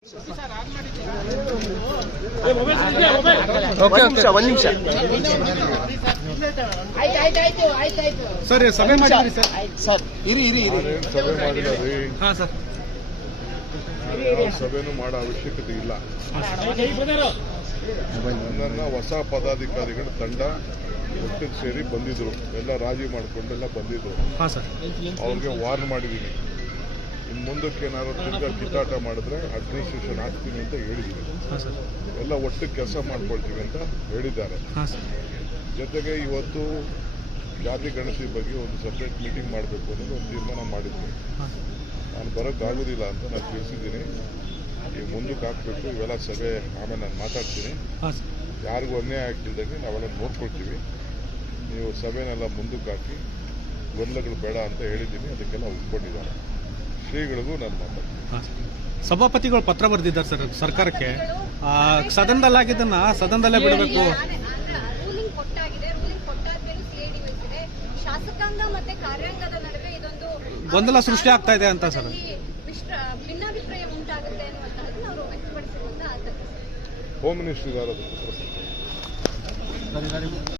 ಒಂದು ನಿಮಿಷ ಸರ್ ಸಭೆ ಮಾಡಿದ್ರಿ ಸರ್ ಸರ್ ಇರಿ ಸಭೆ ಮಾಡಿದ್ರಿ. ಹಾಂ ಸರ್ ಯಾವ ಸಭೆನೂ ಮಾಡೋ ಅವಶ್ಯಕತೆ ಇಲ್ಲ. ನನ್ನ ಹೊಸ ಪದಾಧಿಕಾರಿಗಳ ತಂಡ ಒಟ್ಟಿಗೆ ಸೇರಿ ಬಂದಿದ್ರು, ಎಲ್ಲ ರಾಜಿ ಮಾಡಿಕೊಂಡೆಲ್ಲ ಬಂದಿದ್ರು. ಹಾಂ ಸರ್ ಅವ್ರಿಗೆ ವಾರ್ನ್ ಮಾಡಿದ್ದೀನಿ, ಇನ್ನು ಮುಂದಕ್ಕೆ ಏನಾದ್ರು ತಿರ್ಗಾ ಕಿತ್ತಾಟ ಮಾಡಿದ್ರೆ ಅಡ್ಮಿನಿಸ್ಟ್ರೇಷನ್ ಹಾಕ್ತೀನಿ ಅಂತ ಹೇಳಿದ್ದೀನಿ. ಹಾಂ ಸರ್ ಎಲ್ಲ ಒಟ್ಟಿಗೆ ಕೆಲಸ ಮಾಡ್ಕೊಳ್ತೀವಿ ಅಂತ ಹೇಳಿದ್ದಾರೆ. ಹಾಂ ಸರ್ ಜೊತೆಗೆ ಇವತ್ತು ಜಾತಿ ಗಣತಿ ಬಗ್ಗೆ ಒಂದು ಸಪ್ರೇಟ್ ಮೀಟಿಂಗ್ ಮಾಡಬೇಕು ಅನ್ನೋದು ಒಂದು ತೀರ್ಮಾನ ಮಾಡಿದ್ವಿ. ಹಾಂ ನಾನು ಬರೋಕ್ಕಾಗೋದಿಲ್ಲ ಅಂತ ನಾನು ತಿಳಿಸಿದ್ದೀನಿ. ಈಗ ಮುಂದಕ್ಕೆ ಹಾಕಬೇಕು, ಇವೆಲ್ಲ ಸಭೆ ಆಮೇಲೆ ನಾನು ಮಾತಾಡ್ತೀನಿ. ಹಾಂ ಸರ್ ಯಾರಿಗೂ ಅನ್ಯಾಯ ಆಗ್ತಿದ್ದಂಗೆ ನಾವೆಲ್ಲ ನೋಡ್ಕೊಳ್ತೀವಿ. ನೀವು ಸಭೆನೆಲ್ಲ ಮುಂದಕ್ಕೆ ಹಾಕಿ, ಗೊಂದಲಗಳು ಬೇಡ ಅಂತ ಹೇಳಿದ್ದೀನಿ, ಅದಕ್ಕೆಲ್ಲ ಒಪ್ಕೊಂಡಿದ್ದಾರೆ. ಶ್ರೀಗಳಿಗೂ ನಾನು ಮಾತಾಡ್ತೀನಿ. ಹಾಂ ಸರ್ ಸಭಾಪತಿಗಳು ಪತ್ರ ಬರೆದಿದ್ದಾರೆ ಸರ್ ಸರ್ಕಾರಕ್ಕೆ, ಸದನದಲ್ಲಾಗಿದ್ದನ್ನ ಸದನದಲ್ಲೇ ಬಿಡಬೇಕು. ರೂಲಿಂಗ್ ಕೊಟ್ಟಾಗಿದೆ, ರೂಲಿಂಗ್ ಕೊಟ್ಟಾದ್ಮೇಲೆ ಸಿಐಡಿ ವಹಿಸಿದೆ. ಶಾಸಕಾಂಗ ಮತ್ತೆ ಕಾರ್ಯಾಂಗದ ನಡುವೆ ಇದೊಂದು ಗೊಂದಲ ಸೃಷ್ಟಿ ಆಗ್ತಾ ಇದೆ ಅಂತ ಸರ್, ಭಿನ್ನಾಭಿಪ್ರಾಯ ಉಂಟಾಗುತ್ತೆ ಅನ್ನುವಂತಹದ್ದನ್ನು ಅವರು ವ್ಯಕ್ತಪಡಿಸಿರುವಂತಹ ಆತಂಕ. ಹೋಮ್ ಮಿನಿಸ್ಟರ್ ಇದ್ದಾರೆ, ಅದಕ್ಕೆ